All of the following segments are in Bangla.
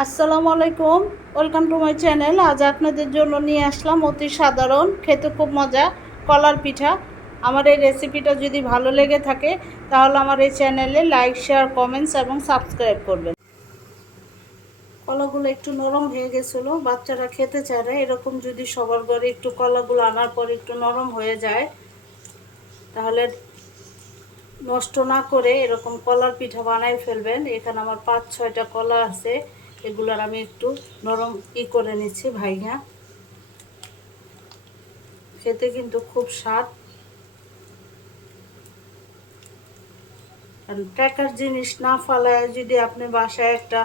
আসসালামু আলাইকুম। ওয়েলকাম টু মাই চ্যানেল আজ আপনাদের জন্য নিয়ে আসলাম অতি সাধারণ, খেতে খুব মজা, কলার পিঠা। আমার এই রেসিপিটা যদি ভালো লেগে থাকে, তাহলে আমার এই চ্যানেলে লাইক শেয়ার কমেন্টস এবং সাবস্ক্রাইব করবেন। কলাগুলো একটু নরম হয়ে গেছিল, বাচ্চারা খেতে চায় না। এরকম যদি সবার ঘরে একটু কলাগুলো আনার পর একটু নরম হয়ে যায়, তাহলে নষ্ট না করে এরকম কলার পিঠা বানাই ফেলবেন। এখানে আমার পাঁচ ছয়টা কলা আছে। এগুলার আমি একটু নরম ই করে নিচ্ছি ভাইয়া। খেতে কিন্তু খুব স্বাদ। ট্যাকার জিনিস না ফালায় যদি আপনি বাসায় একটা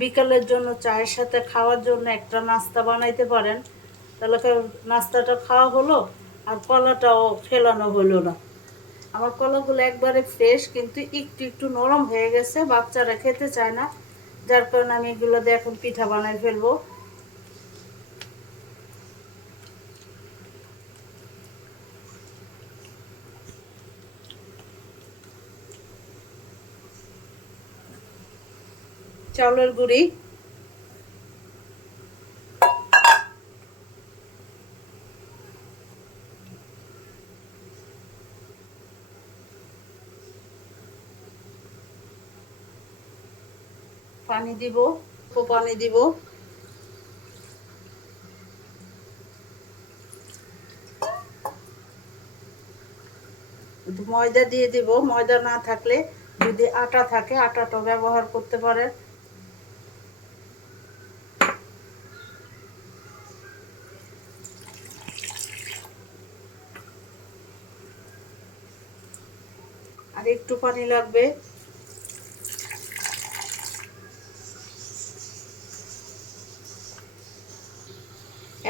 বিকালের জন্য চায়ের সাথে খাওয়ার জন্য একটা নাস্তা বানাইতে পারেন, তাহলে নাস্তাটা খাওয়া হলো আর কলাটাও ফেলানো হলো না। আমার কলাগুলো একবারে ফ্রেশ কিন্তু একটু একটু নরম হয়ে গেছে, বাচ্চারা খেতে চায় না। যার কারণে আমি এগুলো দিয়ে এখন পিঠা বানাই ফেলব। চাউলের গুঁড়ি। পানি দিব পানি দিব। ময়দা দিয়ে দিব। ময়দা না থাকলে যদি আটা থাকে আটাটা ব্যবহার করতে পারেন। আর একটু পানি লাগবে।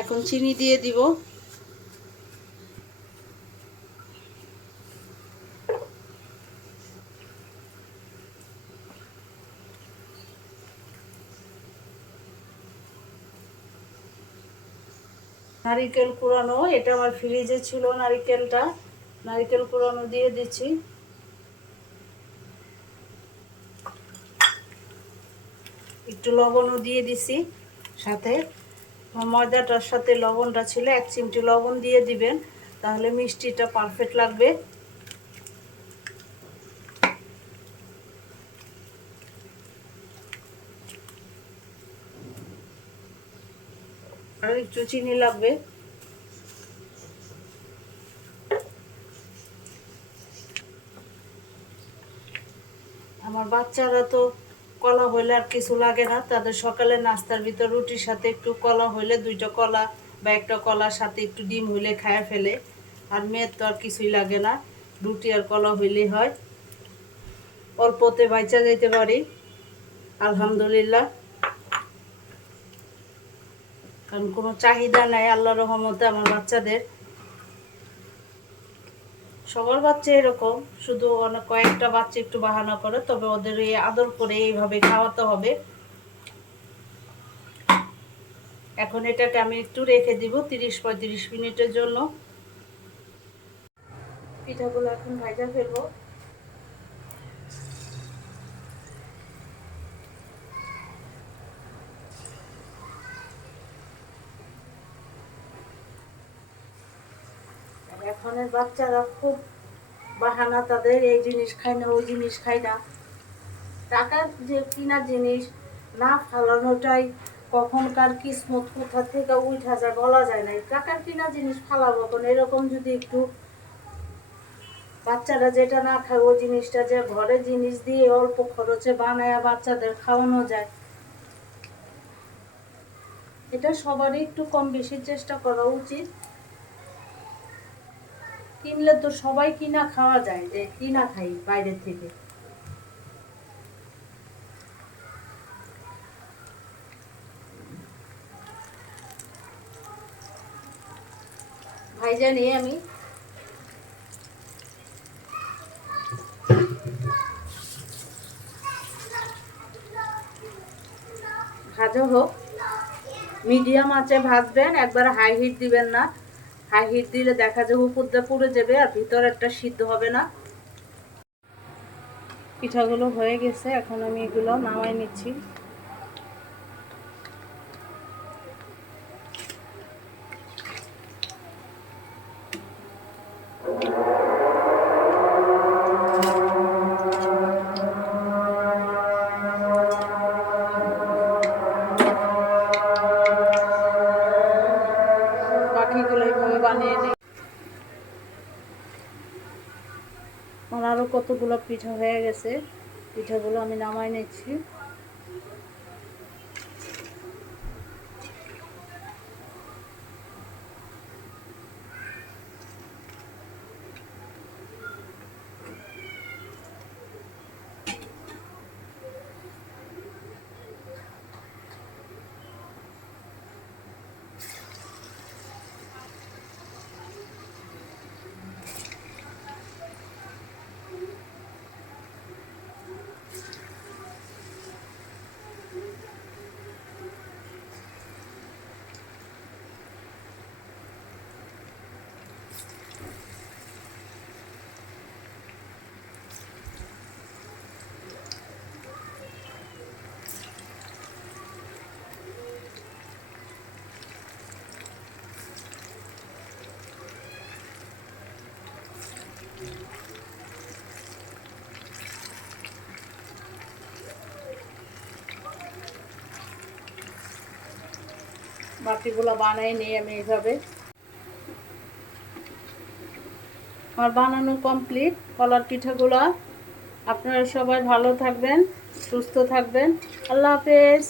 এখন চিনি দিয়ে দিব। নারিকেল কুড়ানো, এটা আমার ফ্রিজে ছিল নারিকেলটা। নারিকেল কুড়ানো দিয়ে দিচ্ছি। একটু লবণও দিয়ে দিছি সাথে। ময়দাটার সাথে লবণটা ছিল, এক চিমটি লবণ দিয়ে দিবেন, তাহলে মিষ্টিটা পারফেক্ট লাগবে। আর একটু চিনি লাগবে। আমার বাচ্চারা তো কলা হইলে আর কিছু লাগে না। তাদের সকালে নাস্তার ভিতর রুটির সাথে একটু কলা হইলে দুইটা কলা বা একটা কলার সাথে একটু ডিম হইলে খায় ফেলে। আর মেয়ের তো আর কিছুই লাগে না, রুটি আর কলা হইলেই হয়। অল্পতে বাইচা যাইতে পারি, আলহামদুলিল্লাহ। কারণ কোনো চাহিদা নাই আল্লাহ রহমতে আমার বাচ্চাদের। সবার বাচ্চা এরকম, শুধু অনেক কয়েকটা বাচ্চা একটু বাহানা করে, তবে ওদের এই আদর করে এইভাবে খাওয়াতে হবে। এখন এটাকে আমি একটু রেখে দিব তিরিশ পঁয়ত্রিশ মিনিটের জন্য। পিঠাগুলো এখন ভাজা ফেলব। এখনের বাচ্চারা খুব বাহানা তাদের, এই জিনিস খায় না ওই জিনিস খায় না। টাকার যে কিনা জিনিস না ফালানোটাই কখনকার কিসমত কোথা থেকে উঠা যায় বলা যায় না। টাকার কিনা জিনিস ফালাবো কোন এরকম যদি একটু বাচ্চারা যেটা না খায় ওই জিনিসটা যে ঘরে জিনিস দিয়ে অল্প খরচে বানায় বাচ্চাদের খাওয়ানো যায়, এটা সবারই একটু কম বেশি চেষ্টা করা উচিত। কিনলে তো সবাই কিনা খাওয়া যায়, যে কিনা খাই বাইরে থেকে। ভাইজা আমি। ভাজা হোক। মিডিয়াম আছে ভাজবেন, একবার হাই হিট দিবেন না। হাই হিট দিলে দেখা যাবে উপরটা পুড়ে যাবে আর ভিতর একটা সিদ্ধ হবে না। পিঠাগুলো হয়ে গেছে, এখন আমি এগুলো নামাই নিচ্ছি। কতগুলো পিঠা হয়ে গেছে। পিঠাগুলো আমি নামাই নিচ্ছি। বাকিগুলো বানাই নিই আমি এইভাবে। আমার বানানো কমপ্লিট কলার পিঠাগুলা। আপনারা সবাই ভালো থাকবেন, সুস্থ থাকবেন। আল্লাহ হাফেজ।